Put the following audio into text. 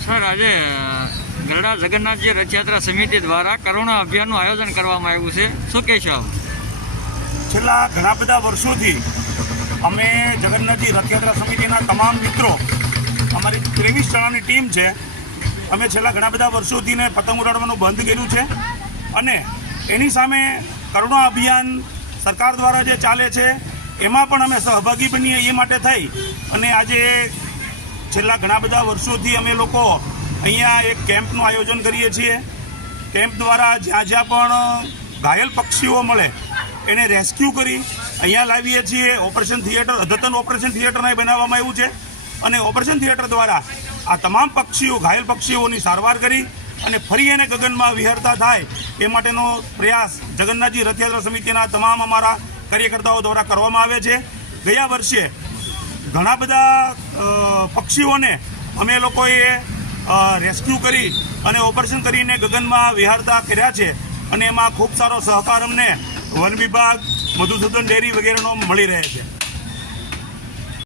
Sir, આજે ગરડા જગન્નાથજી રથયાત્રા સમિતિ દ્વારા કરુણા અભિયાનનું આયોજન કરવામાં આવ્યું છે. શું કહેશો છેલ્લા ઘણા બધા વર્ષોથી અમે જગન્નાથજી રથયાત્રા સમિતિના તમામ મિત્રો, અમારી ત્રેવીસ જણાની ટીમ છે, અમે છેલ્લા ઘણા બધા વર્ષોથી ને પતંગ ઉડાડવાનું બંધ કર્યું છે અને એની સામે કરુણા અભિયાન સરકાર દ્વારા જે ચાલે છે, એમાં પણ અમે સહભાગી બનીએ એ માટે થઈ અને આજે છેલ્લા ઘણા બધા વર્ષોથી અમે લોકો અહીંયા એક કેમ્પનું આયોજન કરીએ છીએ. કેમ્પ દ્વારા જ્યાં જ્યાં પણ ઘાયલ પક્ષીઓ મળે, એને રેસ્ક્યુ કરી અહીંયા લાવીએ છીએ. ઓપરેશન થિયેટર, અદ્યતન ઓપરેશન થિયેટરને બનાવવામાં આવ્યું છે. અને ઓપરેશન થિયેટર દ્વારા આ તમામ પક્ષીઓ, ઘાયલ પક્ષીઓની સારવાર કરી અને ફરી એને ગગનમાં વિહરતા થાય એ માટેનો પ્રયાસ જગન્નાથજી રથયાત્રા સમિતિના તમામ અમારા કાર્યકર્તાઓ દ્વારા કરવામાં આવે છે. ગયા વર્ષે ઘણા બધા પક્ષીઓને અમે લોકોએ રેસ્ક્યુ કરી અને ઓપરેશન કરીને ગગનમાં વિહારતા કર્યા છે અને એમાં ખૂબ સારો સહકાર અમને વન વિભાગ, મધુસૂદન ડેરી વગેરેનો મળી રહે છે.